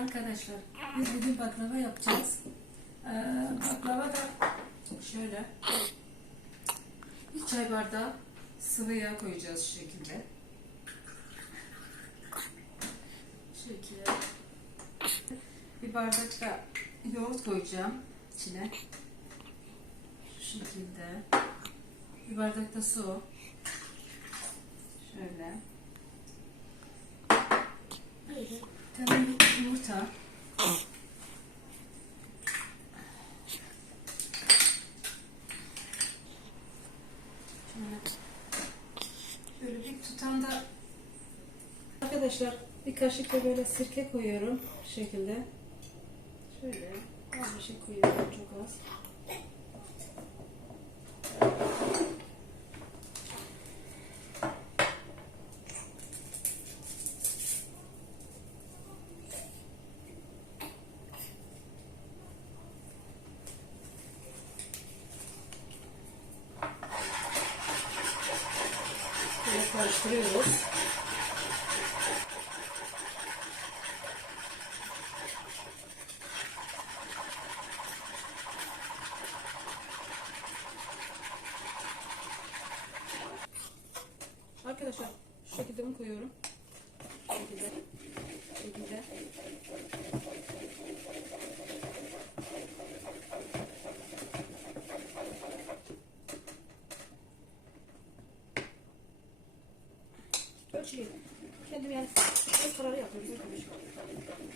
Arkadaşlar biz bugün baklava yapacağız. Ee, baklava da şöyle bir çay bardağı sıvı yağ koyacağız şu şekilde. Şu şekilde. Bir bardak da yoğurt koyacağım içine. Şu şekilde. Bir bardak da su. Şöyle. Böyle. Tabii yumurta. Böyle bir tutan da Arkadaşlar bir kaşık da böyle sirke koyuyorum şu şekilde. Şöyle az bir şey koyuyorum çok az. Böyle karıştırıyoruz. Arkadaşlar şu şekilde un koyuyorum. Şu şekilde. Şu şekilde. Ölçüyü. Kendim yani el kararı yapıyorum.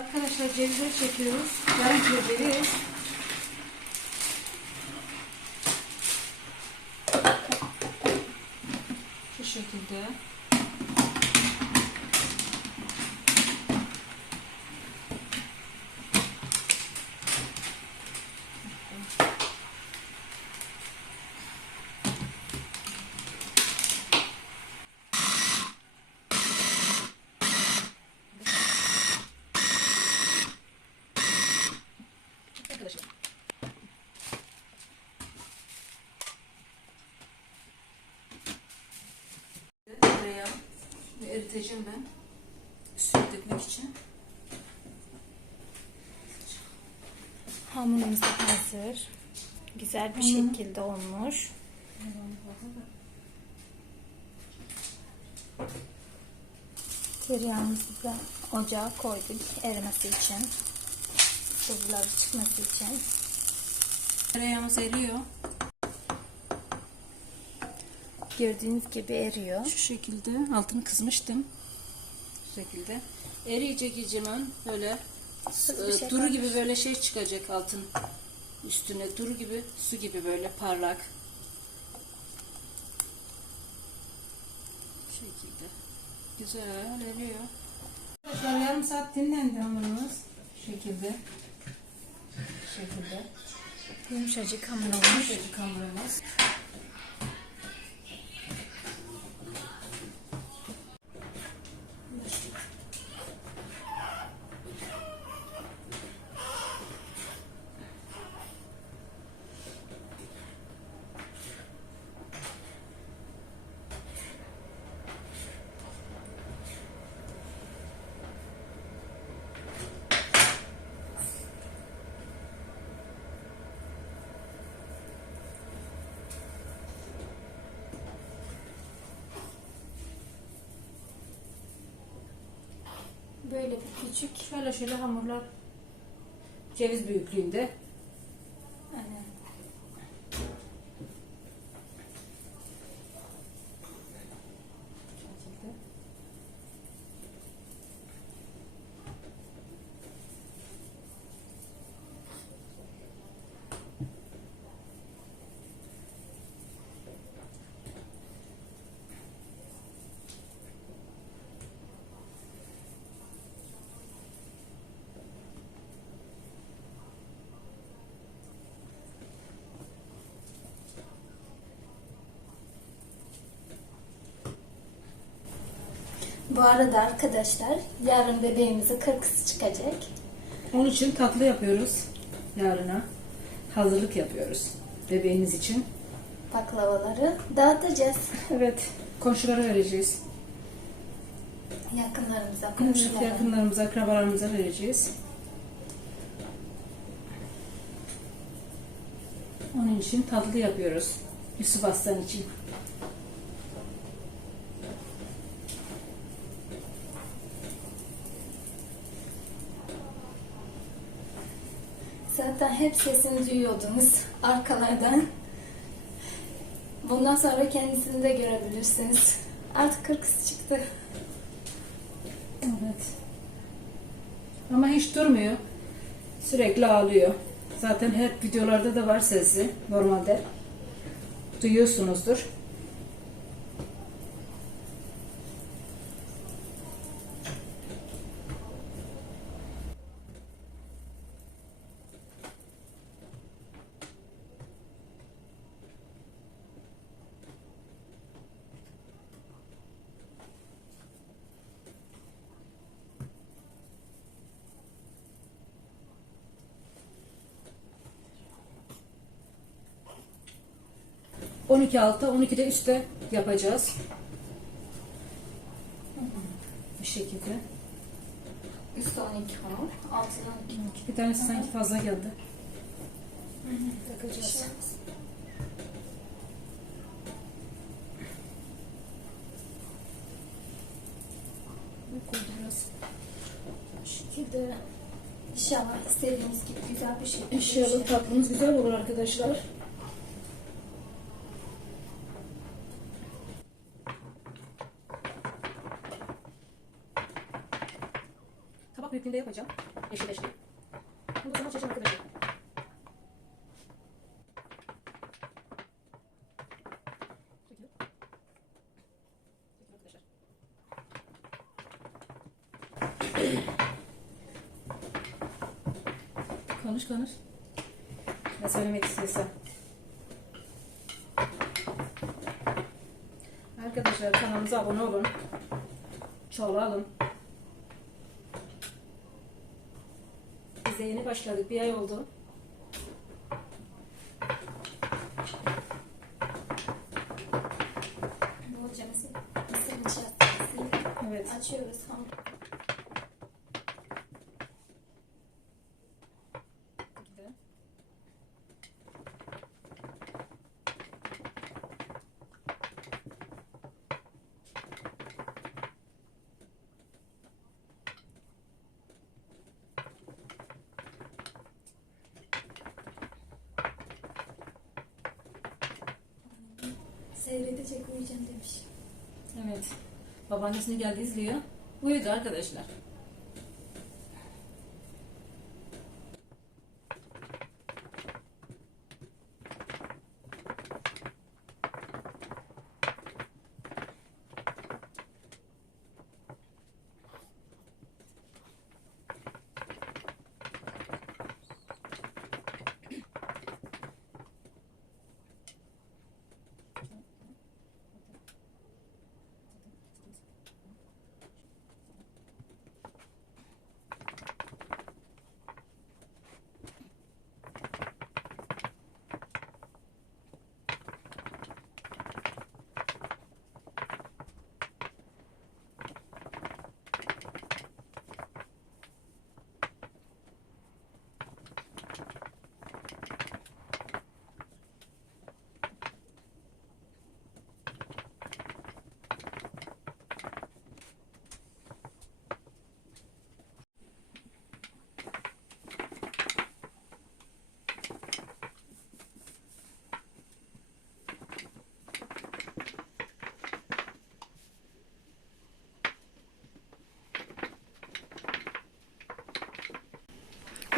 Arkadaşlar. Cevizleri çekiyoruz. Yarım kilo ceviz. Şu şekilde. Arkadaşlar. Buraya bir eriteceğim ben. Süt dökmek için. Hamurumuz da hazır. Güzel bir şekilde olmuş. Tereyağımızı da ocağa koyduk erimesi için. Sıvıları çıkması için. Tereyağımız eriyor. Gördüğünüz gibi eriyor. Şu şekilde altını kızmıştım. Şu şekilde. Eriyecek zaman böyle e, şey duru kalmış. gibi böyle şey çıkacak altın üstüne. Duru gibi su gibi böyle parlak. Şekilde. Güzel eriyor. Arkadaşlar yarım saat dinlendi hamurumuz. Şekilde. Şekilde. Yumuşacık hamur olmuş. Yumuşacık hamurumuz. Böyle bir küçük. Şöyle şöyle hamurlar ceviz büyüklüğünde. Aynen. şekilde. Bu arada arkadaşlar yarın bebeğimize kırkısı çıkacak. Onun için tatlı yapıyoruz yarına. Hazırlık yapıyoruz bebeğimiz için. Baklavaları dağıtacağız. Evet, komşulara vereceğiz. Yakınlarımıza, Evet, komşulara. yakınlarımıza, akrabalarımıza vereceğiz. Onun için tatlı yapıyoruz. Yusuf Aslan için. Zaten hep sesini duyuyordunuz arkalardan. Bundan sonra kendisini de görebilirsiniz. Artık kırkısı çıktı. Evet. Ama hiç durmuyor. Sürekli ağlıyor. Zaten hep videolarda da var sesi normalde. Duyuyorsunuzdur. ...12 altta, 12'de üstte yapacağız. Bu şekilde. Üstü 12 hamur, altına 12. Bir tanesi sanki fazla geldi. Takacağız. Biraz. Bu şekilde inşallah istediğiniz gibi güzel bir şekilde. İnşallah tatlımız güzel olur arkadaşlar. Büyüklüğünde yapacağım. Yeşil yeşil. Bu zaman çeşit arkadaşlar. Çekil. Çekil arkadaşlar. Konuş konuş. Ne söylemek istiyorsan. Arkadaşlar kanalımıza abone olun. Çoğalalım. De yeni başladık. Bir ay oldu. Nişastası Evet. açıyoruz hamur. Bu şekilde. Seyredecek uyuyacağım demiş. Evet. Babaannesine geldi izliyor. Uyudu arkadaşlar.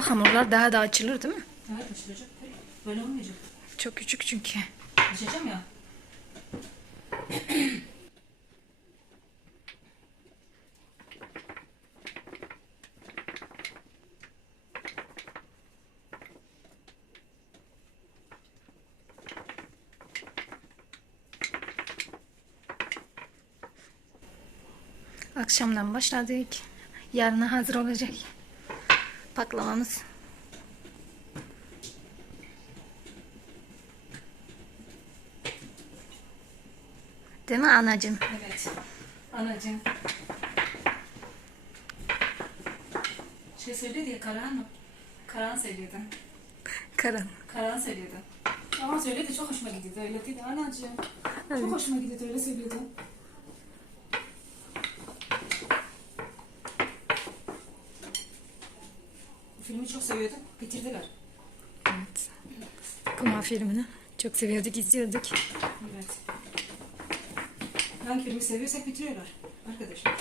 Bu hamurlar daha da açılır değil mi? Evet açılacak. Böyle olmayacak. Çok küçük çünkü. Açacağım ya. Akşamdan başladık. Yarına hazır olacak. Baklavamız. Değil mi anacığım? Evet. Anacığım. Şey söyledi ya Karahan mı? Karahan söyledi. Karın. Karahan söyledi. Ama söyledi çok hoşuma gidiyordu öyle dedi anacığım. Evet. Çok hoşuma gidiyordu öyle söylüyordu. Seviyordum. Bitirdiler. Evet. Kuma filmini çok seviyorduk, izliyorduk. Evet. Hangi filmi seviyorsak bitiriyorlar arkadaşlar.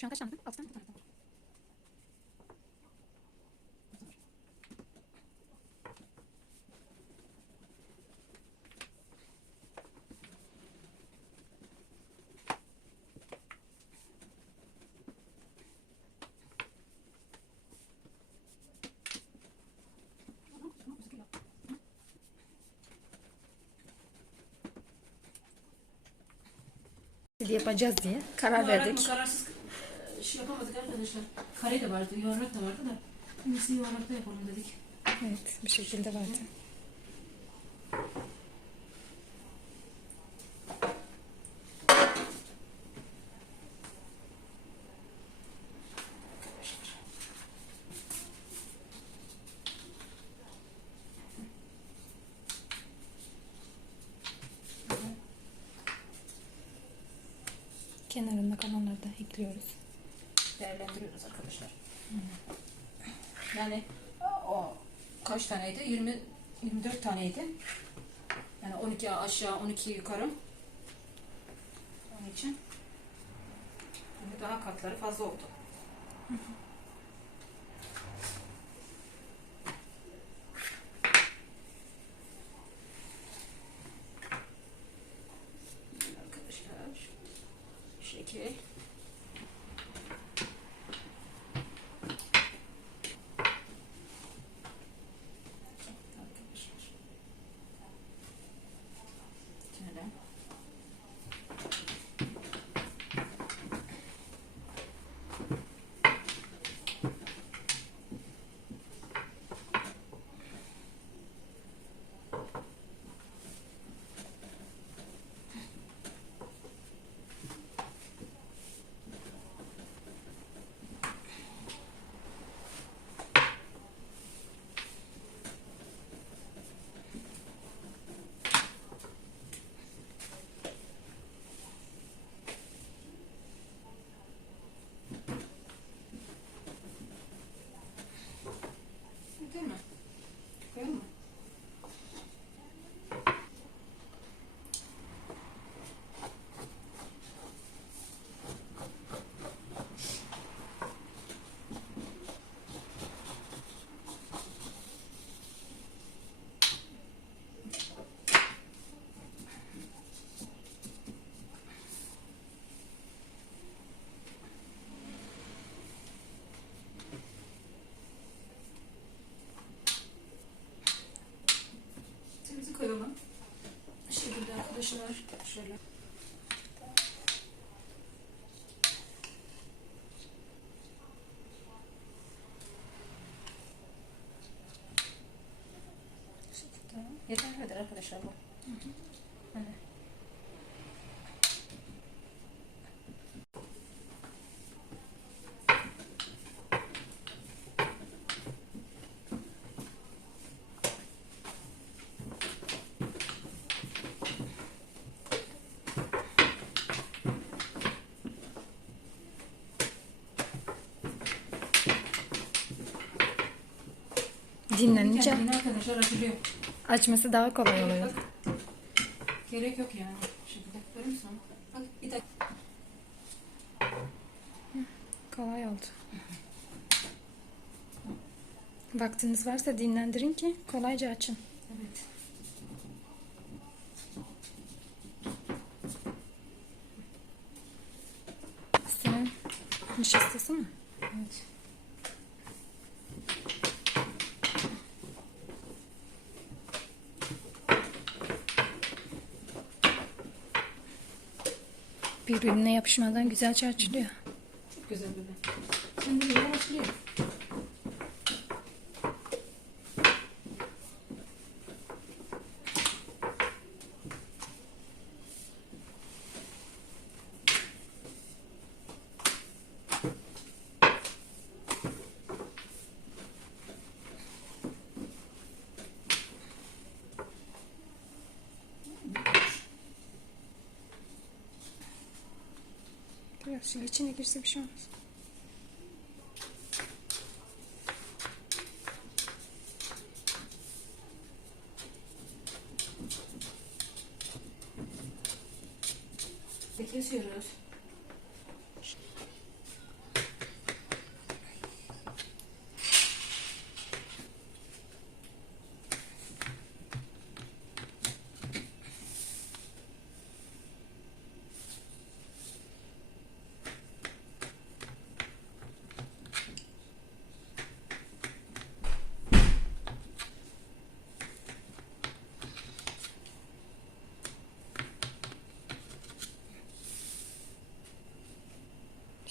Şu an kaç tane? Altı tane. yapacağız diye karar verdik. Kararsız e, şey yapamadık arkadaşlar. Kare de vardı, yuvarlak da vardı da. İyisi yuvarlakta yapalım dedik. Evet, bu şekilde vardı. Kenarında kalanları da ekliyoruz. Değerlendiriyoruz arkadaşlar. Yani o kaç taneydi? 20 24 taneydi. Yani 12 aşağı 12 yukarı. Onun için daha katları fazla oldu. koyalım. Bu şekilde arkadaşlar. Şöyle. Bu şekilde. Yeter kadar arkadaşlar bu. Hani. Dinlenince Kendini arkadaşlar açılıyor. açması daha kolay oluyor. Bak. Gerek yok yani. Bak bir dakika. Kolay oldu. Vaktiniz varsa dinlendirin ki kolayca açın. Evet. Senin nişastası mı? Evet. Birbirine yapışmadan güzelce açılıyor. Çok güzel. Şimdi bir açılıyor. Biraz şu içine girse bir şey olmaz. Ve kesiyoruz.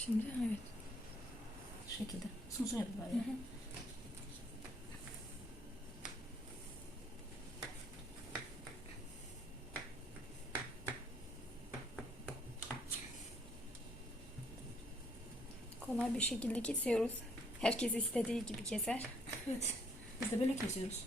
Şimdi evet. Şu şekilde. Sunsun yapıyorlar ya. Kolay bir şekilde kesiyoruz. Herkes istediği gibi keser. Evet. Biz de böyle kesiyoruz.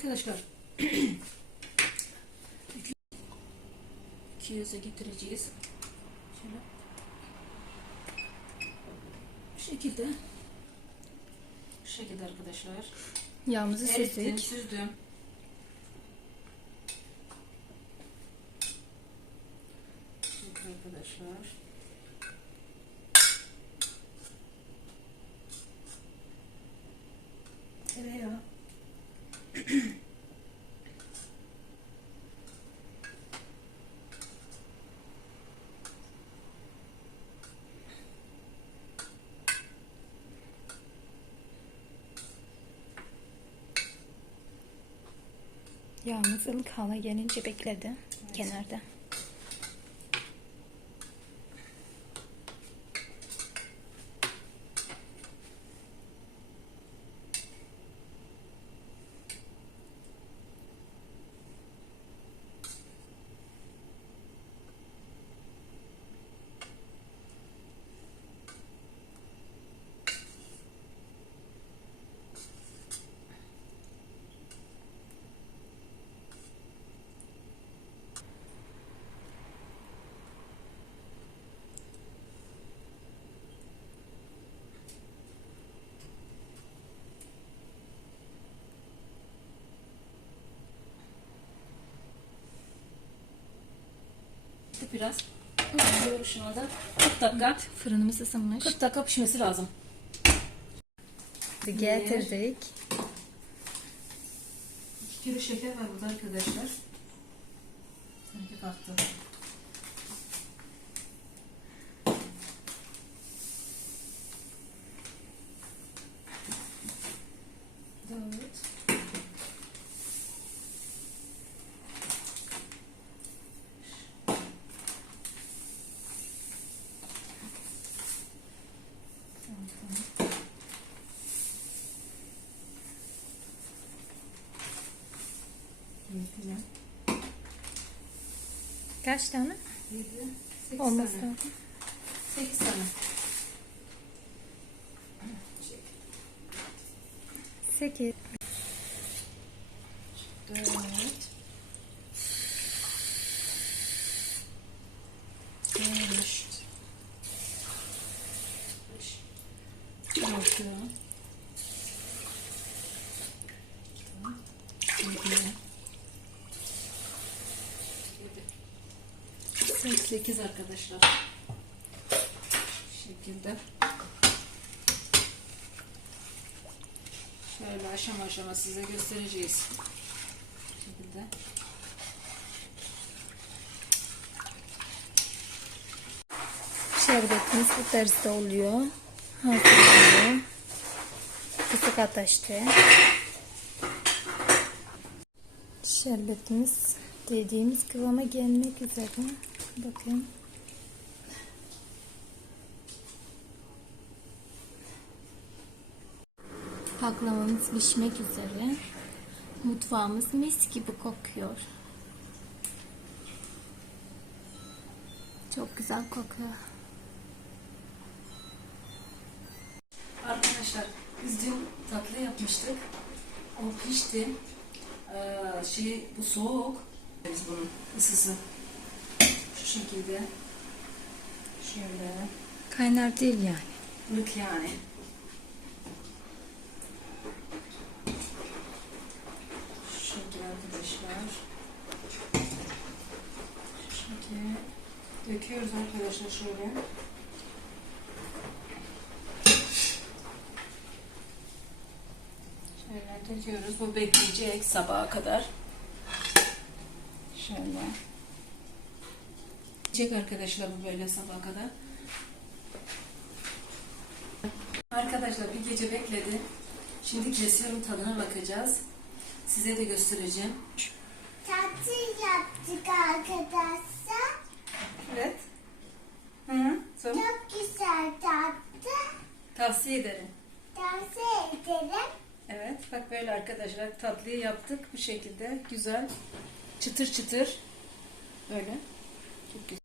Arkadaşlar 200'e getireceğiz. Şöyle. Bu şekilde. Bu şekilde arkadaşlar. Yağımızı Erittim, süzdük. süzdüm. Arkadaşlar. Ilık hale gelince bekledi kenarda. Hafif biraz. Hızlıyoruz şu anda. 40 dakika. Fırınımız ısınmış. 40 dakika pişmesi lazım. Getirdik. 2 kilo şeker var burada arkadaşlar. Sanki kalktı. Kaç tane? Yedi. Sekiz Olması tane. lazım. Sekiz tane. Sekiz. Dört. 8 arkadaşlar. Şu şekilde. Şöyle aşama aşama size göstereceğiz. Bu şekilde. Şerbetimiz bu tarzda oluyor. Hazırlanıyor. Kısık ateşte. Şerbetimiz dediğimiz kıvama gelmek üzere. Bakın. Baklavamız pişmek üzere. Mutfağımız mis gibi kokuyor. Çok güzel kokuyor. Arkadaşlar biz dün tatlı yapmıştık. O pişti. Ee, şey bu soğuk. Biz bunun ısısı. Şu şekilde. Şöyle. Kaynar değil yani. Ilık yani. Şu şekilde arkadaşlar. Şu şekilde. Döküyoruz arkadaşlar şöyle. Şöyle döküyoruz. Bu bekleyecek sabaha kadar. Şöyle. Çek arkadaşlar bu böyle sabaha kadar. Arkadaşlar bir gece bekledi. Şimdi kesiyorum tadına bakacağız. Size de göstereceğim. Tatlı yaptık arkadaşlar. Evet. Hı hı. Sonra Çok güzel tatlı. tavsiye ederim. Tavsiye ederim. Evet. Bak böyle arkadaşlar tatlıyı yaptık bu şekilde. Güzel. Çıtır çıtır. Böyle. Çok güzel.